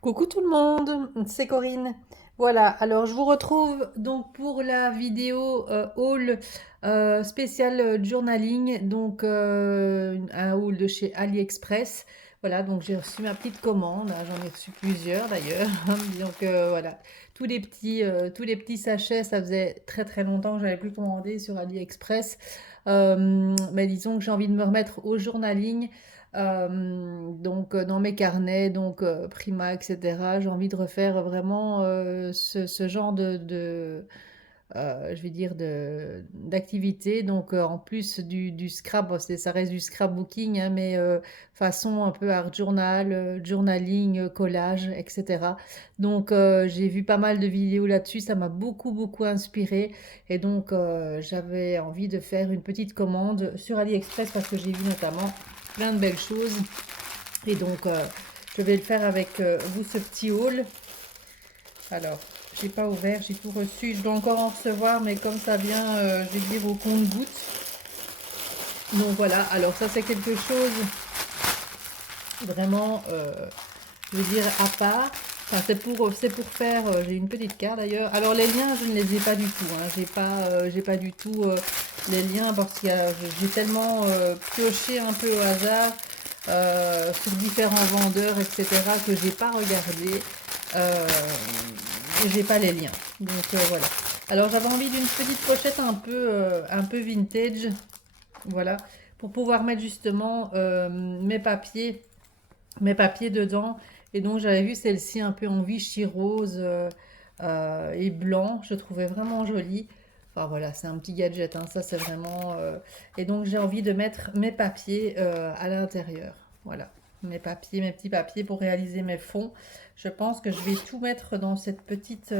Coucou tout le monde, c'est Corinne. Voilà, alors je vous retrouve donc pour la vidéo haul spécial journaling, donc un haul de chez AliExpress. Voilà, donc j'ai reçu ma petite commande, hein, j'en ai reçu plusieurs d'ailleurs. Donc voilà, tous les petits sachets, ça faisait très très longtemps que j'avais plus commandé sur AliExpress. Mais disons que j'ai envie de me remettre au journaling. Donc dans mes carnets, donc Prima, etc. J'ai envie de refaire vraiment ce genre je vais dire, d'activité. Donc en plus du scrap, bon, ça reste du scrapbooking, hein, mais façon un peu art journal, journaling, collage, etc. Donc j'ai vu pas mal de vidéos là-dessus, ça m'a beaucoup beaucoup inspiré. Et donc j'avais envie de faire une petite commande sur AliExpress parce que j'ai vu notamment plein de belles choses. Et donc, je vais le faire avec vous, ce petit haul. Alors, j'ai pas ouvert, j'ai tout reçu. Je dois encore en recevoir, mais comme ça vient, je vais dire au compte-gouttes. Donc voilà, alors ça c'est quelque chose vraiment, je veux dire, à part. Enfin, c'est pour faire, j'ai une petite carte d'ailleurs. Alors les liens, je ne les ai pas du tout, hein. J'ai pas du tout les liens parce que j'ai tellement pioché un peu au hasard sur différents vendeurs, etc., que j'ai pas regardé. Euh, j'ai pas les liens. Donc voilà. Alors j'avais envie d'une petite pochette un peu vintage, voilà, pour pouvoir mettre justement mes papiers dedans. Et donc j'avais vu celle-ci un peu en Vichy rose et blanc. Je trouvais vraiment jolie. Enfin voilà, c'est un petit gadget, hein, ça c'est vraiment... Et donc j'ai envie de mettre mes papiers à l'intérieur. Voilà, mes papiers, mes petits papiers pour réaliser mes fonds. Je pense que je vais tout mettre dans cette petite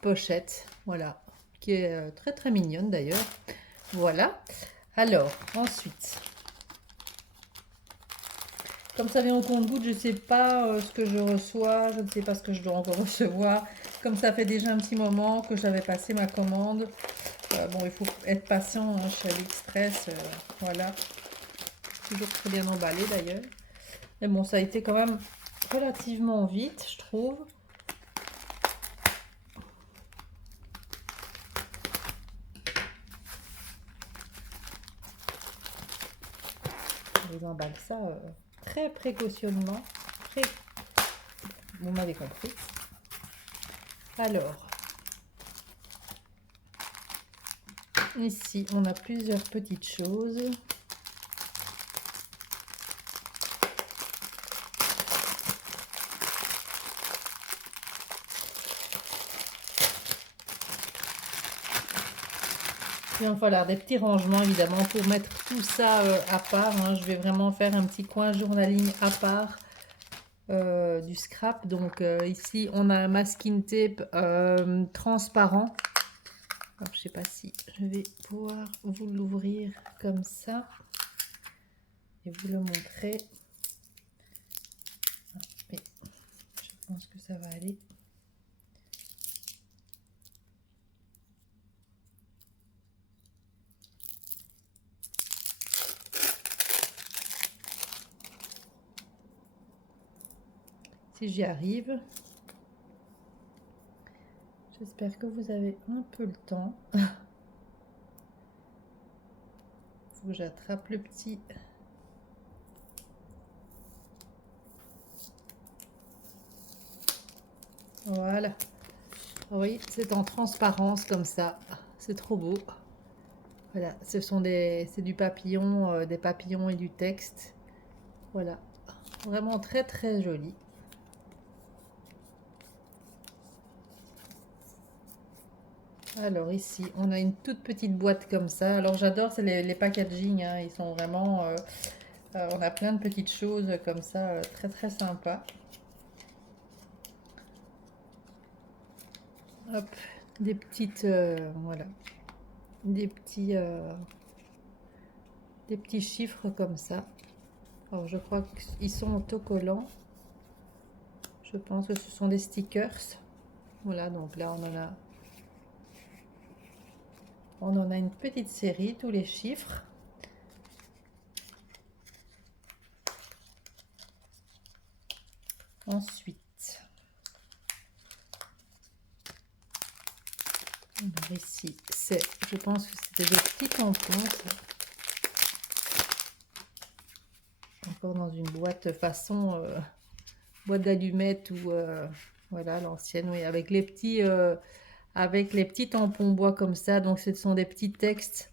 pochette. Voilà, qui est très très mignonne d'ailleurs. Voilà. Alors, ensuite, comme ça vient au compte-gouttes, je ne sais pas ce que je reçois, je ne sais pas ce que je dois encore recevoir. Comme ça fait déjà un petit moment que j'avais passé ma commande. Bon, il faut être patient, hein, chez AliExpress. Voilà, toujours très bien emballé d'ailleurs. Mais bon, ça a été quand même relativement vite, je trouve. Je vous emballe ça très précautionnement. Très... Vous m'avez compris. Alors, ici, on a plusieurs petites choses. Il va me falloir des petits rangements évidemment pour mettre tout ça à part, hein. Je vais vraiment faire un petit coin journaling à part du scrap. Donc ici on a un masking tape transparent. Alors, je sais pas si je vais pouvoir vous l'ouvrir comme ça et vous le montrer. Mais je pense que ça va aller. Si j'y arrive. J'espère que vous avez un peu le temps. Faut que j'attrape le petit. Voilà. Oui, c'est en transparence comme ça. C'est trop beau. Voilà, c'est du papillon, des papillons et du texte. Voilà, vraiment très très joli. Alors ici, on a une toute petite boîte comme ça. Alors j'adore, c'est les packaging, hein. Ils sont vraiment... on a plein de petites choses comme ça, très très sympa. Hop, des petites... voilà, des petits, euh, des petits chiffres comme ça. Alors je crois qu'ils sont autocollants. Je pense que ce sont des stickers. Voilà, donc là on en a une petite série, tous les chiffres. Ensuite, alors ici, c'est, je pense que c'était des petits tampons, ça. Encore dans une boîte façon boîte d'allumettes ou voilà l'ancienne, oui, avec les petits tampons bois comme ça. Donc ce sont des petits textes,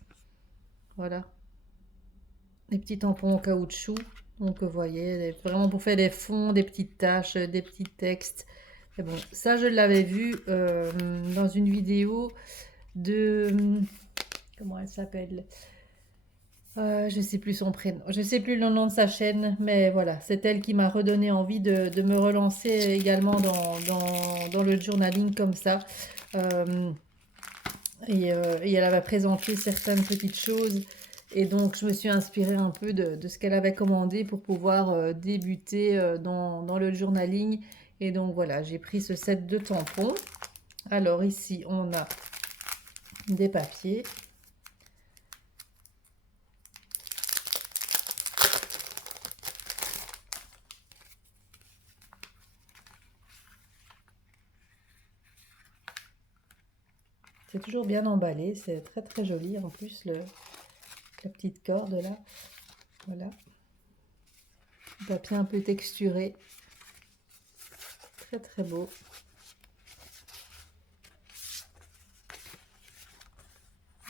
voilà, des petits tampons en caoutchouc. Donc vous voyez, vraiment pour faire des fonds, des petites taches, des petits textes. Et bon, ça je l'avais vu dans une vidéo de comment elle s'appelle, je sais plus son prénom, je sais plus le nom de sa chaîne, mais voilà, c'est elle qui m'a redonné envie de me relancer également dans le journaling comme ça. Et elle avait présenté certaines petites choses. Et donc, je me suis inspirée un peu de ce qu'elle avait commandé pour pouvoir débuter dans le journaling. Et donc, voilà, j'ai pris ce set de tampons. Alors, ici, on a des papiers. C'est toujours bien emballé, c'est très très joli. En plus, la petite corde là, voilà. Le papier un peu texturé. Très très beau.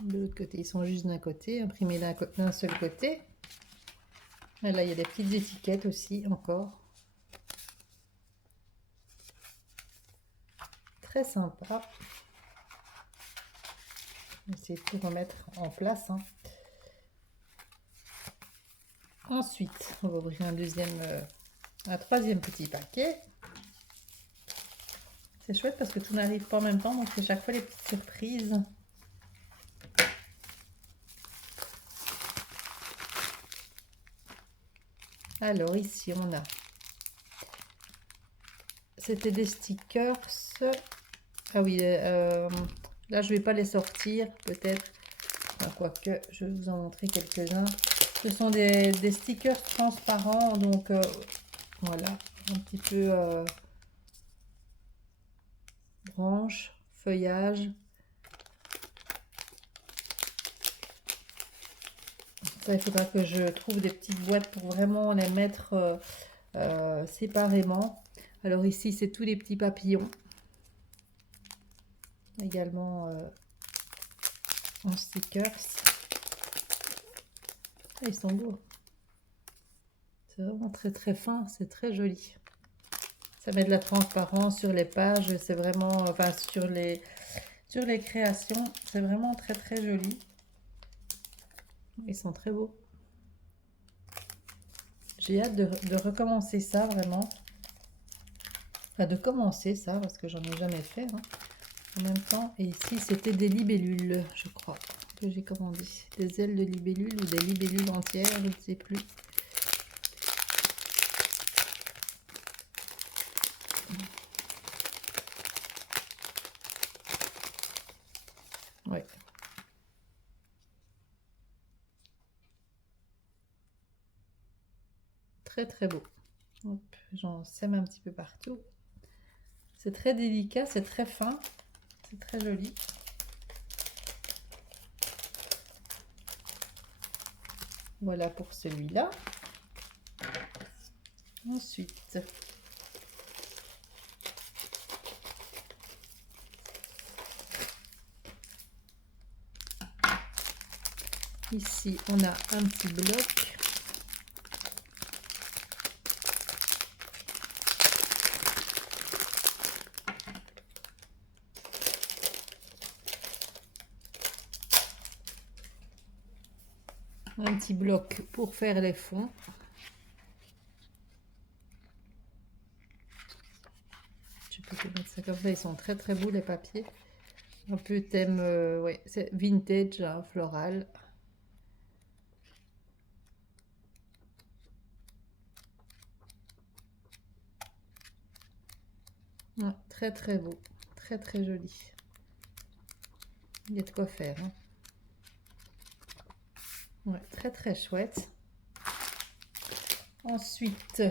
De l'autre côté, ils sont juste d'un côté, imprimés d'un seul côté. Et là, il y a des petites étiquettes aussi, encore. Très sympa. On va essayer de tout remettre en place. Hein. Ensuite, on va ouvrir un troisième petit paquet. C'est chouette parce que tout n'arrive pas en même temps, donc c'est chaque fois les petites surprises. Alors ici, on a... C'était des stickers. Ah oui, là je vais pas les sortir, peut-être. Enfin, quoique, je vais vous en montrer quelques-uns. Ce sont des stickers transparents, donc voilà, un petit peu branche, feuillage. Ça, il faudra que je trouve des petites boîtes pour vraiment les mettre séparément. Alors ici, c'est tous les petits papillons. Également en stickers. Ah, ils sont beaux. C'est vraiment très très fin, c'est très joli. Ça met de la transparence sur les pages, c'est vraiment, enfin sur les créations, c'est vraiment très très joli. Ils sont très beaux. J'ai hâte de recommencer ça vraiment. Enfin de commencer ça parce que j'en ai jamais fait. Hein. En même temps, et ici c'était des libellules, je crois, que j'ai commandé. Des ailes de libellules ou des libellules entières, je ne sais plus. Ouais. Très très beau. J'en sème un petit peu partout. C'est très délicat, c'est très fin, c'est très joli. Voilà pour celui-là. Ensuite, ici on a un petit bloc. Un petit bloc pour faire les fonds. Je peux te mettre ça comme ça, ils sont très très beaux les papiers. Un peu thème, ouais, c'est vintage, hein, floral. Ouais, très très beau, très très joli. Il y a de quoi faire. Hein. Ouais, très très chouette. Ensuite,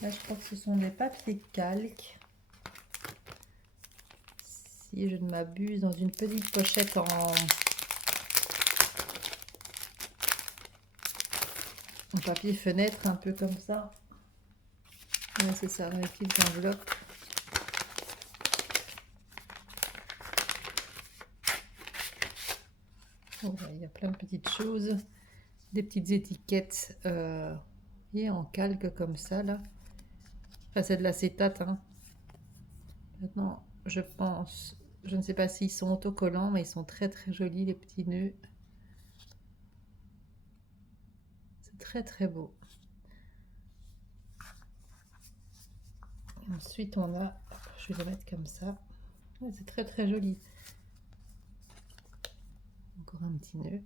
Là, je crois que ce sont des papiers calques. Si je ne m'abuse, dans une petite pochette en papier fenêtre, un peu comme ça. Ouais, c'est ça, dans les petites enveloppes. Oh, il y a plein de petites choses. Des petites étiquettes et en calque comme ça, là. Enfin, c'est de l'acétate, hein. Maintenant, je pense, je ne sais pas s'ils sont autocollants, mais ils sont très très jolis, les petits nœuds. C'est très très beau. Ensuite, on a, je vais le mettre comme ça. Ouais, c'est très très joli. Encore un petit nœud.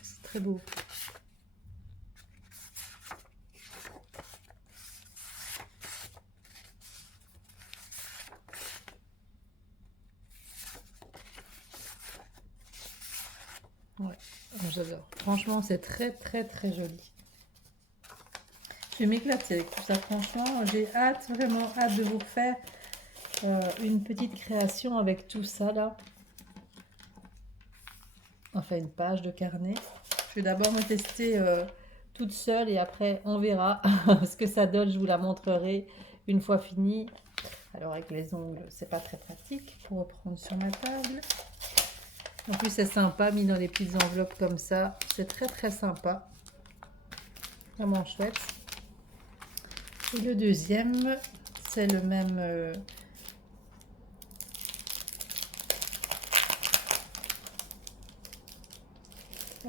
C'est très beau. Ouais, j'adore. Franchement, c'est très très très joli. Je vais m'éclater avec tout ça, franchement. J'ai hâte, vraiment hâte de vous refaire une petite création avec tout ça là. Enfin, une page de carnet. Je vais d'abord me tester toute seule et après on verra ce que ça donne. Je vous la montrerai une fois fini. Alors avec les ongles, c'est pas très pratique pour reprendre sur ma table. En plus, c'est sympa, mis dans des petites enveloppes comme ça. C'est très très sympa. Vraiment chouette. Et le deuxième, c'est le même...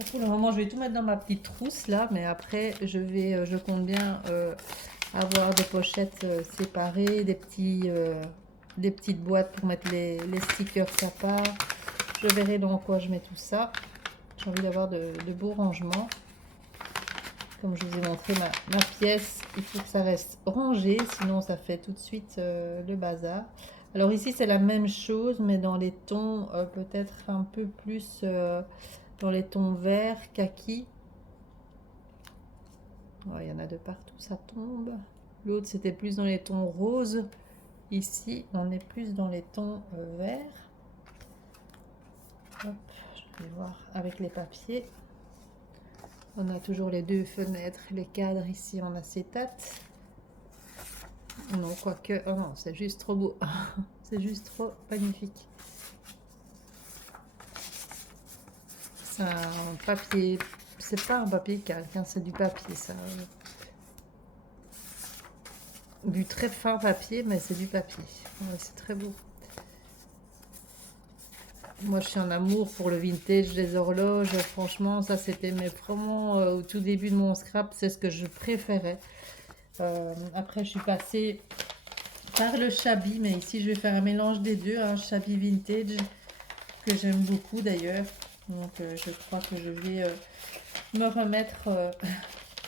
Pour le moment, je vais tout mettre dans ma petite trousse là, mais après, je compte bien avoir des pochettes séparées, des petites boîtes pour mettre les stickers à part. Je verrai dans quoi je mets tout ça. J'ai envie d'avoir de beaux rangements. Comme je vous ai montré ma pièce, il faut que ça reste rangé, sinon ça fait tout de suite le bazar. Alors ici c'est la même chose, mais dans les tons peut-être un peu plus dans les tons verts, kaki. Ouais, il y en a de partout, ça tombe. L'autre c'était plus dans les tons roses. Ici on est plus dans les tons verts. Hop, je vais voir avec les papiers. On a toujours les deux fenêtres, les cadres ici en acétate. Non, quoique, oh non, c'est juste trop beau. C'est juste trop magnifique. C'est un papier, c'est pas un papier calque, hein, c'est du papier ça. Du très fin papier, mais c'est du papier. Ouais, c'est très beau. Moi, je suis en amour pour le vintage des horloges. Franchement, ça, c'était vraiment au tout début de mon scrap, c'est ce que je préférais. Après, je suis passée par le shabby, mais ici, je vais faire un mélange des deux, un shabby vintage que j'aime beaucoup d'ailleurs. Donc, je crois que je vais me remettre,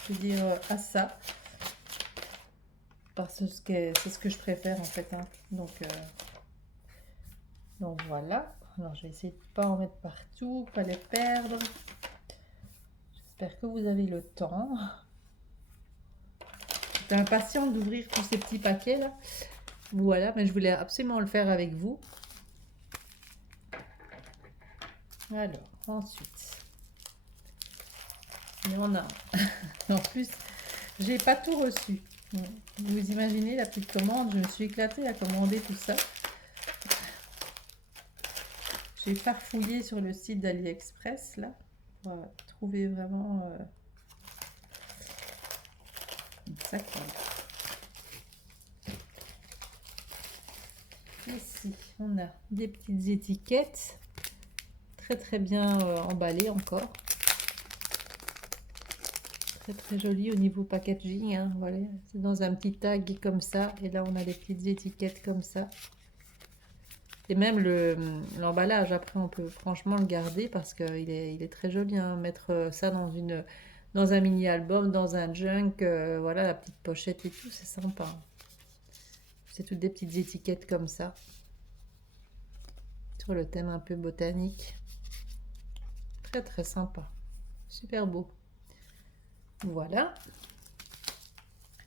je veux dire, à ça. Parce que c'est ce que je préfère en fait, hein. Donc voilà. Alors je vais essayer de ne pas en mettre partout, pas les perdre. J'espère que vous avez le temps. J'étais impatiente d'ouvrir tous ces petits paquets là. Voilà, mais je voulais absolument le faire avec vous. Alors, ensuite, il y en a. En plus, j'ai pas tout reçu. Vous imaginez la petite commande, je me suis éclatée à commander tout ça. J'ai farfouillé sur le site d'AliExpress là pour trouver vraiment ça. Ici, on a des petites étiquettes très très bien emballées encore. Très très joli au niveau packaging, hein, voilà, c'est dans un petit tag comme ça, et là on a des petites étiquettes comme ça. Et même l'emballage, après on peut franchement le garder parce qu'il est très joli, hein, mettre ça dans un mini album, dans un junk, voilà la petite pochette et tout, c'est sympa. C'est toutes des petites étiquettes comme ça, sur le thème un peu botanique. Très très sympa. Super beau. Voilà.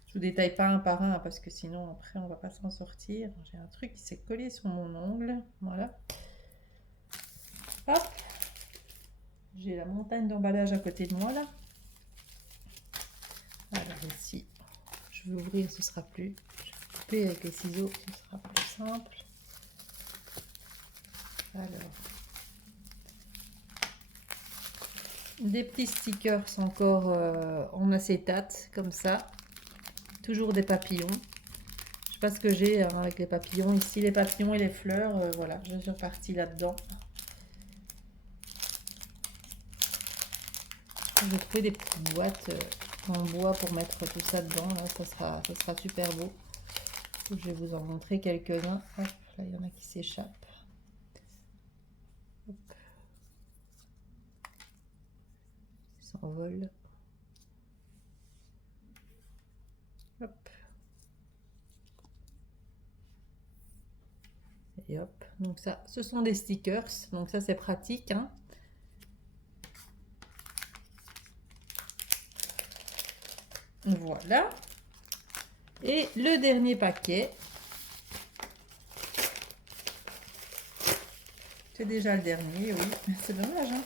Je vous détaille pas un par un parce que sinon après on va pas s'en sortir. J'ai un truc qui s'est collé sur mon ongle. Voilà. Hop. J'ai la montagne d'emballage à côté de moi là. Alors ici, je vais ouvrir, ce sera plus. Je vais couper avec les ciseaux, ce sera plus simple. Alors, des petits stickers encore en acétate, comme ça. Toujours des papillons. Je sais pas ce que j'ai hein, avec les papillons. Ici, les papillons et les fleurs, voilà, je suis repartie là-dedans. Je vais trouver des petites boîtes en bois pour mettre tout ça dedans. Là, ça sera super beau. Je vais vous en montrer quelques-uns. Hop, là, il y en a qui s'échappent. S'envole. Hop. Et hop. Donc ça, ce sont des stickers. Donc ça, c'est pratique. Hein. Voilà. Et le dernier paquet. C'est déjà le dernier, oui. C'est dommage, hein.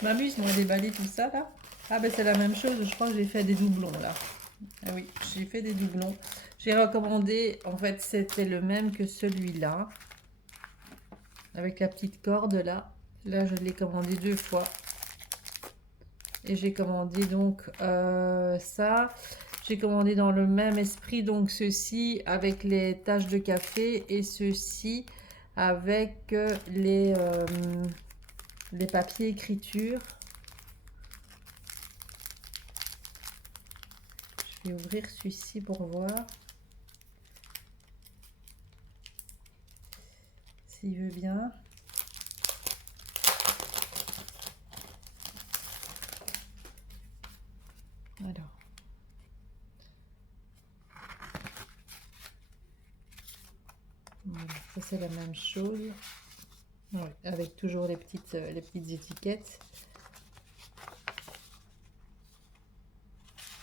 Je m'amuse, moi, à déballer tout ça, là. Ah, ben c'est la même chose. Je crois que j'ai fait des doublons, là. Ah oui, j'ai fait des doublons. J'ai recommandé, en fait, c'était le même que celui-là. Avec la petite corde, là. Là, je l'ai commandé 2 fois. Et j'ai commandé, donc, ça. J'ai commandé dans le même esprit, donc, ceci avec les taches de café. Et ceci avec les papiers écriture. Je vais ouvrir celui-ci pour voir s'il veut bien. Alors. Voilà, ça c'est la même chose. Oui, avec toujours les petites étiquettes.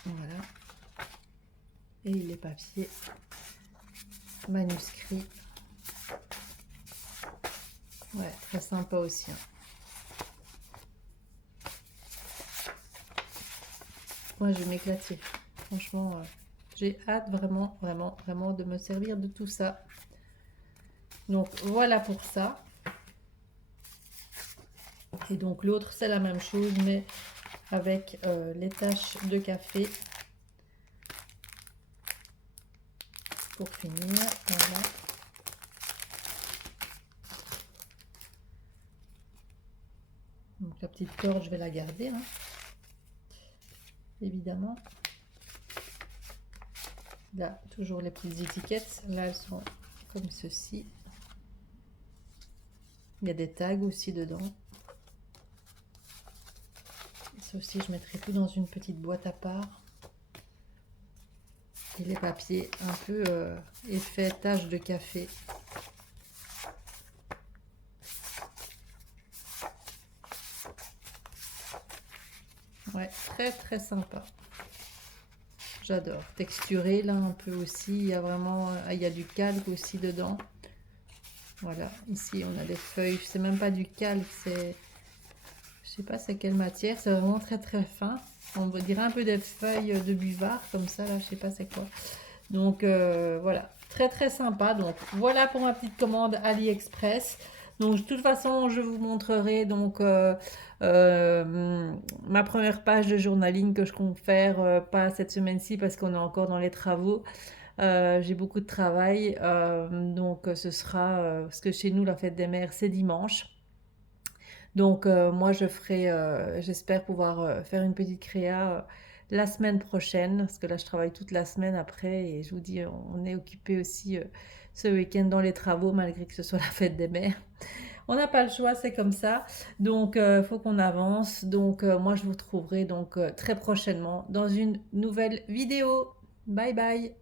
Voilà. Et les papiers manuscrits. Ouais, très sympa aussi. Hein. Moi, je vais m'éclater. Franchement, j'ai hâte vraiment, vraiment, vraiment de me servir de tout ça. Donc, voilà pour ça. Et donc, l'autre, c'est la même chose, mais avec les taches de café. Pour finir, voilà. Donc la petite corde, je vais la garder, hein, évidemment. Là, toujours les petites étiquettes. Là, elles sont comme ceci. Il y a des tags aussi dedans. Ça aussi, je mettrai tout dans une petite boîte à part. Et les papiers un peu effet tache de café. Ouais, très très sympa. J'adore. Texturé là un peu aussi. Il y a vraiment, il y a du calque aussi dedans. Voilà. Ici on a des feuilles. C'est même pas du calque, c'est, je sais pas c'est quelle matière. C'est vraiment très très fin. On dirait un peu des feuilles de buvard comme ça là. Je sais pas c'est quoi. Donc voilà, très très sympa. Donc voilà pour ma petite commande AliExpress. Donc de toute façon, je vous montrerai donc ma première page de journaling que je compte faire, pas cette semaine-ci parce qu'on est encore dans les travaux. J'ai beaucoup de travail, donc ce sera, parce que chez nous la fête des mères c'est dimanche. Donc moi je ferai, j'espère pouvoir faire une petite créa la semaine prochaine, parce que là je travaille toute la semaine après et je vous dis on est occupé aussi ce week-end dans les travaux malgré que ce soit la fête des mères. On n'a pas le choix, c'est comme ça. Donc faut qu'on avance. Donc moi je vous retrouverai donc très prochainement dans une nouvelle vidéo. Bye bye.